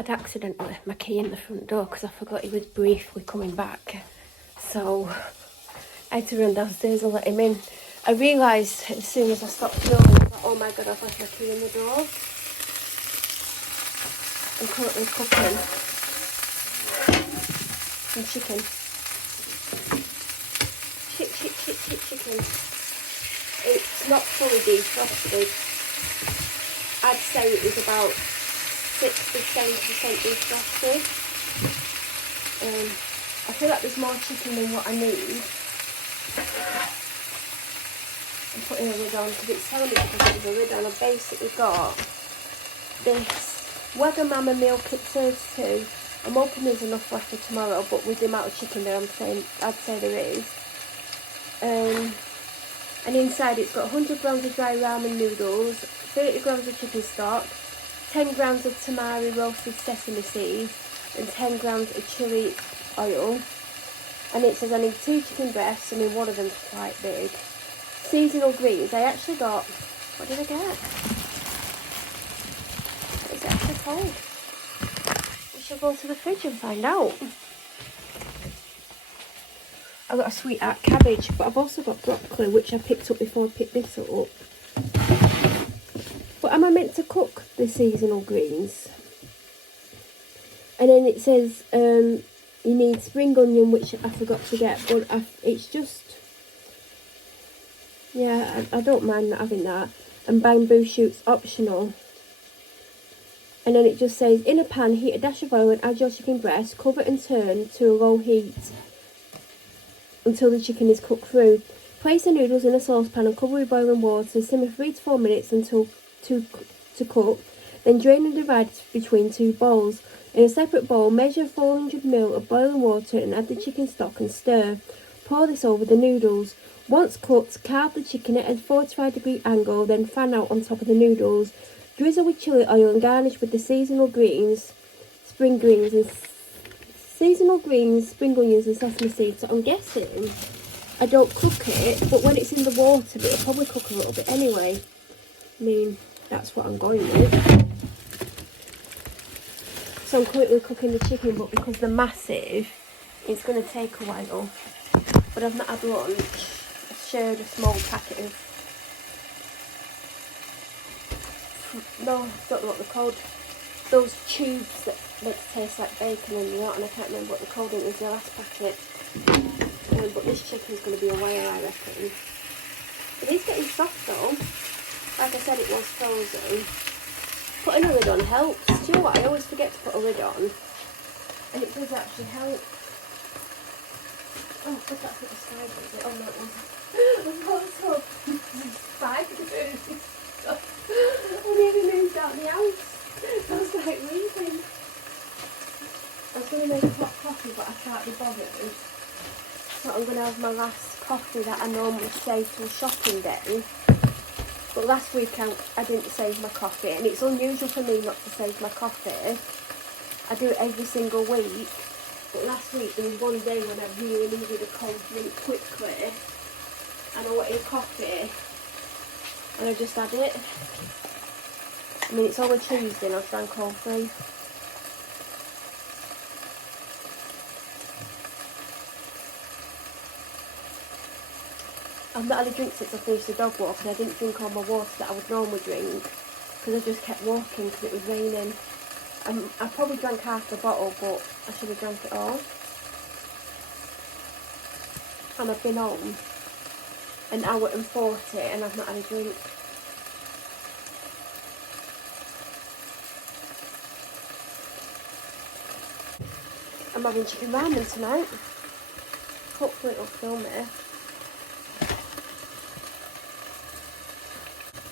I'd accidentally left my key in the front door because I forgot he was briefly coming back. So I had to run downstairs and let him in. I realised as soon as I stopped filming, I was like, oh my god, I've left my key in the door. I'm currently cooking some chicken. Chicken. It's not fully defrosted. I'd say it was about 60-70% defrosted. I feel like there's more chicken than what I need. I'm putting a lid on because it's telling me to put a lid on. I've basically got this Wagamama milk, it says too. I'm hoping there's enough left for tomorrow, but with the amount of chicken there, I'd say there is. And inside it's got 100 grams of dry ramen noodles, 30 grams of chicken stock, 10 grams of tamari roasted sesame seeds, and 10 grams of chili oil. And it says I need 2 chicken breasts. I mean, one of them's quite big. Seasonal greens. I actually got, what did I get? What is it actually called? We shall go to the fridge and find out. I got a sweetheart cabbage, but I've also got broccoli, which I picked up before I picked this up. But am I meant to cook the seasonal greens? And then it says you need spring onion, which I forgot to get, but it's just, yeah, I don't mind not having that. And bamboo shoots optional. And then it just says, in a pan, heat a dash of oil and add your chicken breast, cover and turn to a low heat until the chicken is cooked through. Place the noodles in a saucepan and cover with boiling water. Simmer 3 to 4 minutes until to cook. Then drain and divide between 2 bowls. In a separate bowl, measure 400 ml of boiling water and add the chicken stock and stir. Pour this over the noodles. Once cooked, carve the chicken at a 45-degree angle, then fan out on top of the noodles. Drizzle with chili oil and garnish with the seasonal greens, spring onions and sesame seeds. So I'm guessing I don't cook it, but when it's in the water, it'll probably cook a little bit anyway. I mean, that's what I'm going with. So I'm currently cooking the chicken, but because they're massive, it's going to take a while. But I've not had lunch. I shared a small packet of, no, I don't know what they're called. Those tubes that taste like bacon and that, and I can't remember what they're called. It was the last packet. But this chicken's going to be a while, I reckon. It is getting soft though. Like I said, it was frozen. Putting a lid on helps. Do you know what? I always forget to put a lid on. And it does actually help. Oh, God, that's not a spider, is it? Oh, no, it wasn't. Also, spiders. I nearly moved out the house. I was like leaving. I was going to make a hot coffee, but I can't be bothered. So I'm going to have my last coffee that I normally save till shopping day. But last week I didn't save my coffee, and it's unusual for me not to save my coffee. I do it every single week. But last week there was one day when I really needed a cold drink quickly, and I wanted coffee, and I just had it. I mean, it's only Tuesday and I've drank all 3. I've not had a drink since I finished the dog walk, and I didn't drink all my water that I would normally drink because I just kept walking because it was raining. I probably drank half the bottle, but I should have drank it all. And I've been on an hour and 40 and I've not had a drink. I'm having chicken ramen tonight. Hopefully it'll film it.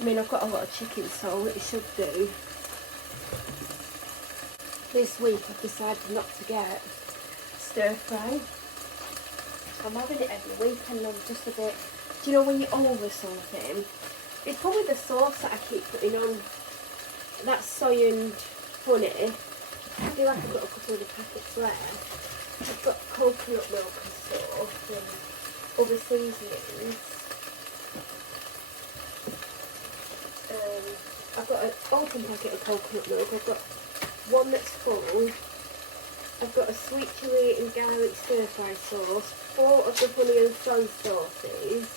I mean, I've got a lot of chicken, so it should do. This week I've decided not to get stir fry. I'm having it every week and I'm just a bit, do you know when you're over something? It's probably the sauce that I keep putting on. That's soy and honey. I feel like I've got a couple of the packets left. I've got coconut milk and stuff and other seasonings. I've got an open packet of coconut milk. I've got one that's full. I've got a sweet chilli and garlic stir fry sauce, 4 of the honey and soy sauces.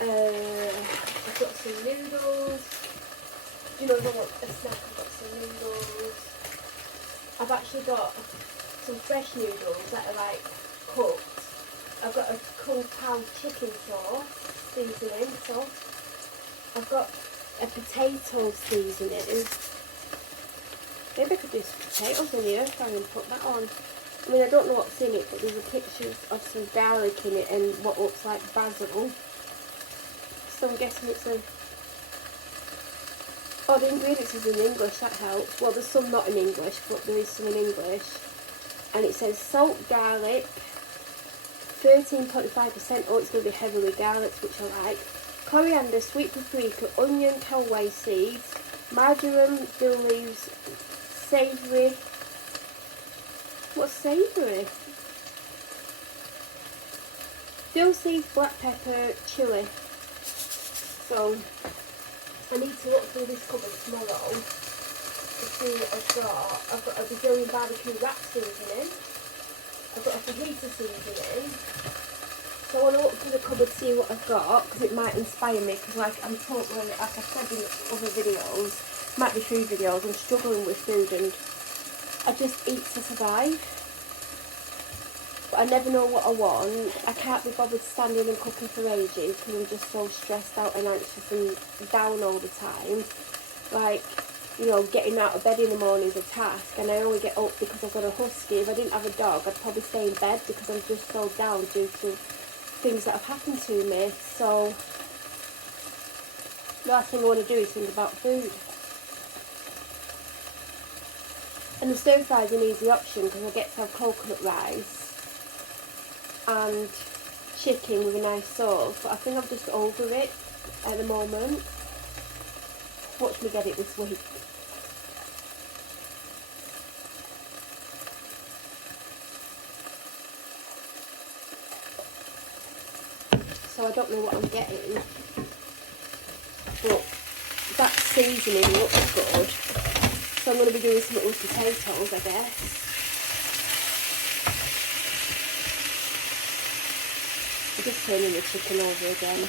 I've got some noodles. Do you know if I want a snack? I've got some noodles. I've actually got some fresh noodles that are like cooked. I've got a Kung Pao chicken sauce, seasoning sauce. I've got a potato seasoning. Maybe I could do some potatoes in the air fryer and put that on. I mean, I don't know what's in it, but there's a picture of some garlic in it and what looks like basil. So I'm guessing it's a... Oh, the ingredients is in English, that helps. Well, there's some not in English, but there is some in English. And it says salt, garlic, 13.5%. Oh, it's going to be heavily garlic, which I like. Coriander, sweet paprika, onion, caraway seeds, marjoram, dill leaves, savoury. What's savoury? Dill seeds, black pepper, chilli. So I need to look through this cupboard tomorrow to see what I've got. I've got a Brazilian barbecue wrap seasoning. I've got a fajita seasoning. So I want to look through the cupboard, see what I've got, because it might inspire me, because like I'm totally, like I've said in other videos, might be food videos, I'm struggling with food and I just eat to survive. But I never know what I want. I can't be bothered standing and cooking for ages because I'm just so stressed out and anxious and down all the time. Like, you know, getting out of bed in the morning is a task, and I only get up because I've got a husky. If I didn't have a dog, I'd probably stay in bed because I'm just so down due to things that have happened to me. So the last thing I want to do is think about food. And the stir fry is an easy option because I get to have coconut rice and chicken with a nice sauce, but I think I'm just over it at the moment. Watch me get it this week. So I don't know what I'm getting, but that seasoning looks good. So I'm going to be doing some with potatoes, I guess. I'm just turning the chicken over again.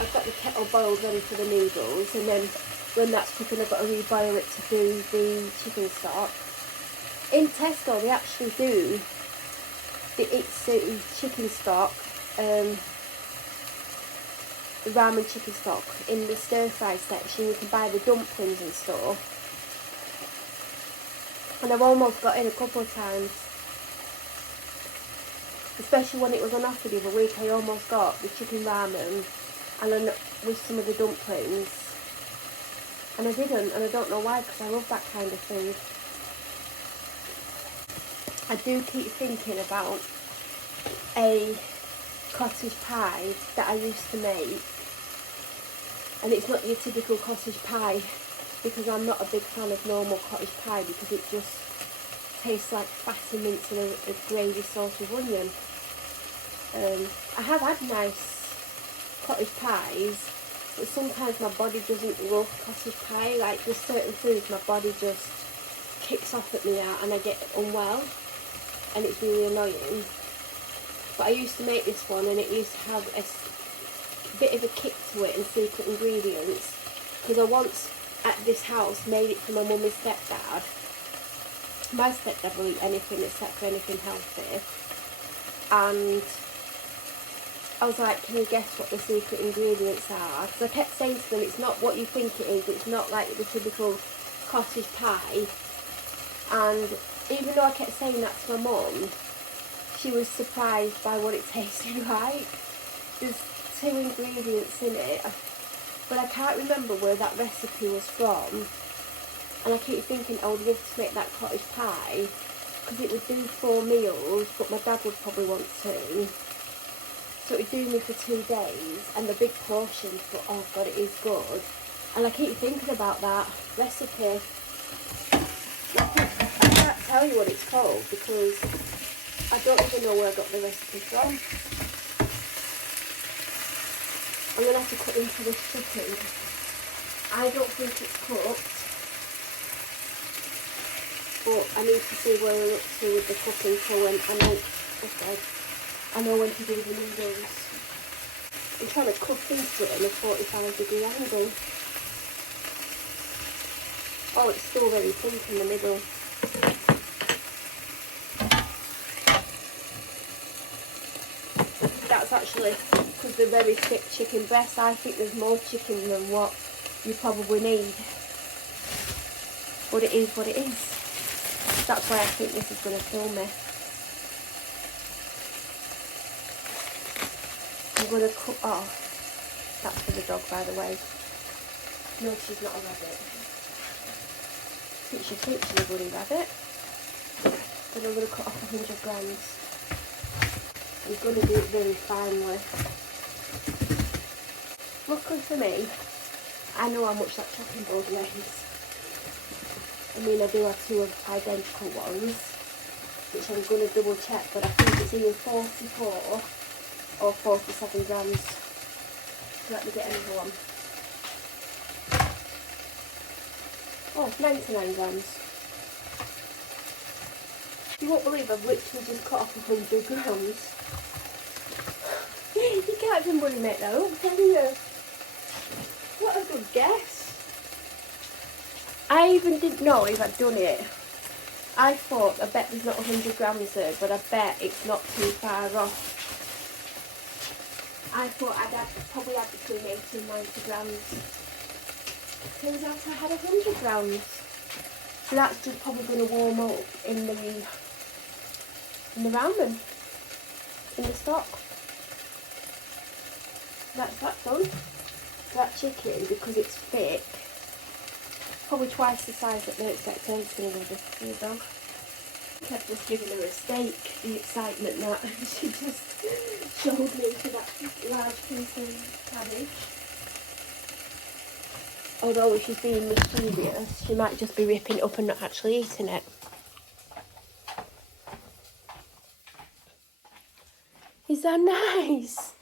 I've got the kettle boiled ready for the noodles, and then when that's cooking I've got to reboil it to do the chicken stock. In Tesco they actually do the Itsu chicken stock, the ramen chicken stock in the stir fry section. You can buy the dumplings and stuff, and I've almost got in a couple of times, especially when it was on offer the other week. I almost got the chicken ramen and then with some of the dumplings, and I didn't, and I don't know why, because I love that kind of thing. I do keep thinking about a cottage pie that I used to make, and it's not your typical cottage pie because I'm not a big fan of normal cottage pie because it just tastes like fatty mince and a gravy sauce with onion. I have had nice cottage pies, but sometimes my body doesn't love cottage pie. Like there's certain foods my body just kicks off at me at and I get unwell, and it's really annoying. But I used to make this one and it used to have a bit of a kick to it and secret ingredients, because I once at this house made it for my mum and stepdad. My stepdad will eat anything except for anything healthy, and I was like, can you guess what the secret ingredients are? Because I kept saying to them, it's not what you think it is, it's not like the typical cottage pie. And even though I kept saying that to my mum, she was surprised by what it tasted like. There's 2 ingredients in it, but I can't remember where that recipe was from. And I keep thinking I would love to make that cottage pie, because it would do 4 meals, but my dad would probably want 2. So it would do me for 2 days, and the big portions, but oh god, it is good. And I keep thinking about that recipe. I can't tell you what it's called because I don't even know where I got the recipe from. I'm going to have to cut into this chicken I don't think it's cooked, but I need to see where we're up to with the cooking so when I know when to do the noodles. I'm trying to cook into it in a 45-degree angle. Oh, it's still very pink in the middle. That's actually because they're very thick chicken breasts. I think there's more chicken than what you probably need. But it is what it is. That's why I think this is going to kill me. I'm going to cut off. That's for the dog, by the way. No, she's not a rabbit. She thinks she's a bloody rabbit. Then I'm going to cut off 100 grams. I'm going to do it very finely. Luckily for me, I know how much that chopping board weighs. I mean, I do have two identical ones, which I'm going to double check, but I think it's either 44 or 47 grams. So let me get another one. Oh, 99 grams. You won't believe I've literally just cut off 100 grams. You can't even really make that up, can you? What a good guess. I even didn't know if I'd done it. I thought, I bet there's not 100 grams there, but I bet it's not too far off. I thought I'd probably had between 80 and 90 grams. Turns out I had 100 grams. So that's just probably going to warm up in the ramen, in the stock. That's that done. That chicken, because it's thick, probably twice the size that the expectation is going to be for the dog. I think I've just given her a steak, the excitement that she just showed me for that large piece of cabbage. Although if she's being mischievous, she might just be ripping it up and not actually eating it. Is that nice?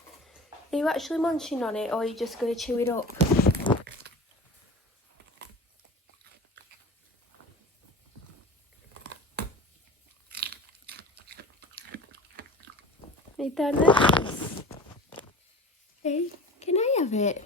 Are you actually munching on it, or are you just going to chew it up? Is that nice? Hey, can I have it?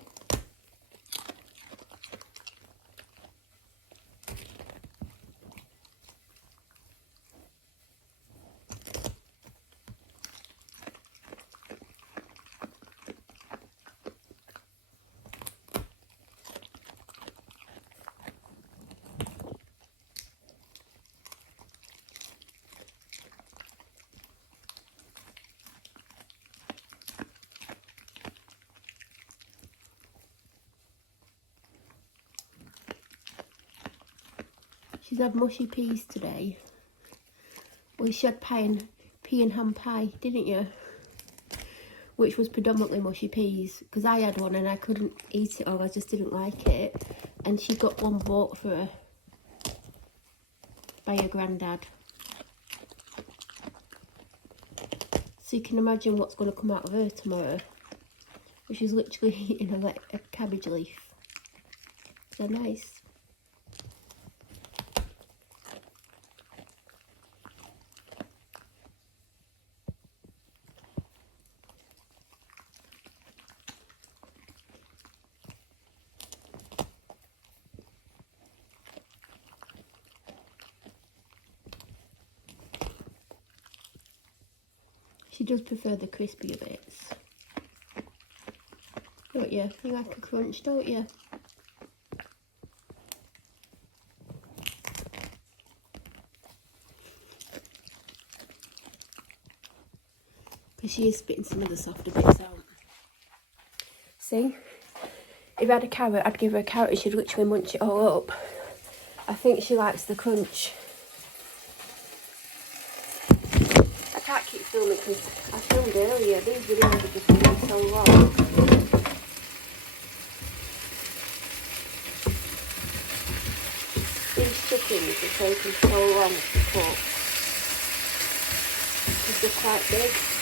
She's had mushy peas today. Well, she had pea and ham pie, didn't you? Which was predominantly mushy peas, because I had one and I couldn't eat it or I just didn't like it. And she got one bought for her by her granddad. So you can imagine what's going to come out of her tomorrow. She's literally eating a cabbage leaf. So nice. She does prefer the crispier bits. Don't you? You like a crunch, don't you? Because she is spitting some of the softer bits out. See? If I had a carrot, I'd give her a carrot and she'd literally munch it all up. I think she likes the crunch. I can't keep filming because I filmed earlier. These videos are just going so long. These chickens are taking so long to cook because they're quite big.